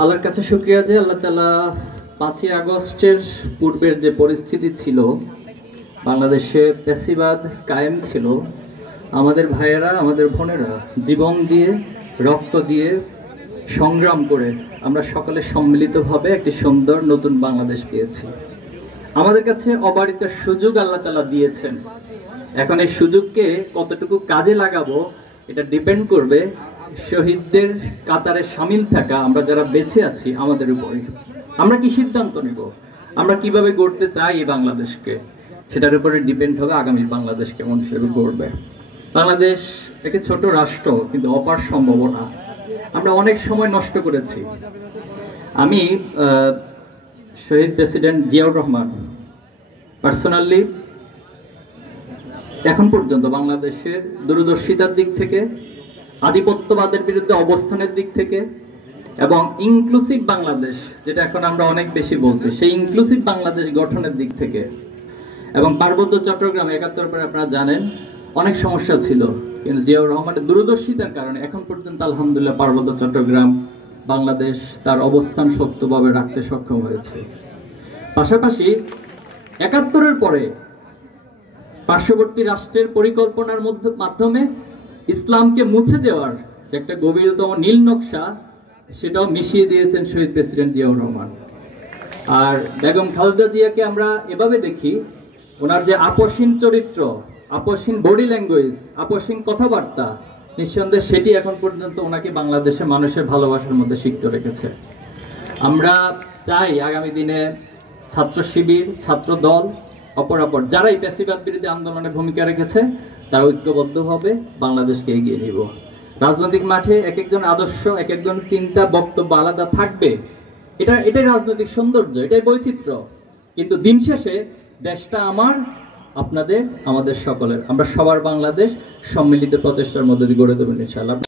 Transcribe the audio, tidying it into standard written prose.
আল্লাহর কাছে শুকরিয়া যে আল্লাহ তাআলা 5ই আগস্টের পূর্বের যে পরিস্থিতি ছিল, বাংলাদেশে ফ্যাসিবাদ কায়েম ছিল, আমাদের ভাইয়েরা আমাদের বোনেরা জীবন দিয়ে রক্ত দিয়ে সংগ্রাম করে আমরা সকলে সম্মিলিতভাবে একটি সুন্দর নতুন বাংলাদেশ পেয়েছি। আমাদের কাছে অবারিত সুযোগ আল্লাহ তাআলা দিয়েছেন। এখন এই সুযোগকে কতটুকু কাজে লাগাবো এটা ডিপেন্ড করবে শহীদদের কাতারে শামিল থাকা আমরা যারা বেঁচে আছি আমাদের উপরে। আমরা কি সিদ্ধান্ত নেব, আমরা কিভাবে গড়তে চাই এই বাংলাদেশকে, সেটার উপরে ডিপেন্ড হবে আগামী বাংলাদেশ কেমন হিসেবে গড়বে। বাংলাদেশ একটি ছোট রাষ্ট্র, কিন্তু অপার সম্ভাবনা। আমরা অনেক সময় নষ্ট করেছি। আমি শহীদ প্রেসিডেন্ট জিয়াউর রহমান পার্সোনালি এখন পর্যন্ত বাংলাদেশের দূরদর্শিতার দিক থেকে, আধিপত্যবাদের বিরুদ্ধে অবস্থানের দিক থেকে এবং ইনক্লুসিভ বাংলাদেশ, যেটা এখন আমরা অনেক বেশি বলছি, সেই ইনক্লুসিভ বাংলাদেশ গঠনের দিক থেকে এবং পার্বত্য চট্টগ্রাম ৭১ পরে আপনারা জানেন অনেক সমস্যা ছিল, কিন্তু জিয়াউর রহমানের দূরদর্শিতার কারণে এখন পর্যন্ত আলহামদুলিল্লাহ পার্বত্য চট্টগ্রাম বাংলাদেশ তার অবস্থান শক্তভাবে রাখতে সক্ষম হয়েছে। পাশাপাশি ৭১-এর পরে পার্শ্ববর্তী রাষ্ট্রের পরিকল্পনার মাধ্যমে ইসলামকে মুছে দেওয়ার যে একটা গভীরতম নীল নকশা, সেটাও মিশিয়ে দিয়েছেন শহীদ প্রেসিডেন্ট জিয়াউর রহমান। আর বেগম খালেদা জিয়াকে আমরা এভাবে দেখি, ওনার যে আপসহীন চরিত্র, আপসহীন বডি ল্যাঙ্গুয়েজ, আপসহীন কথাবার্তা, নিঃসন্দেহে সেটি এখন পর্যন্ত ওনাকে বাংলাদেশের মানুষের ভালোবাসার মধ্যে সিক্ত রেখেছে। আমরা চাই আগামী দিনে ছাত্র শিবির, ছাত্র দল, অপরাপর যারা এই ফ্যাসিবাদ বিরোধী আন্দোলনে ভূমিকা রেখেছে তারা ঐক্যবদ্ধভাবে বাংলাদেশকে এগিয়ে নিব। রাজনৈতিক মাঠে এক একজন আদর্শ, এক একজন চিন্তা, বক্তব্য আলাদা থাকবে, এটাই রাজনৈতিক সৌন্দর্য, এটাই বৈচিত্র্য। কিন্তু দিন শেষে দেশটা আমার, আপনাদের, আমাদের সকলের। আমরা সবার বাংলাদেশ সম্মিলিত প্রচেষ্টার মধ্যে দিয়ে গড়ে দেবেন ইনশাআল্লাহ।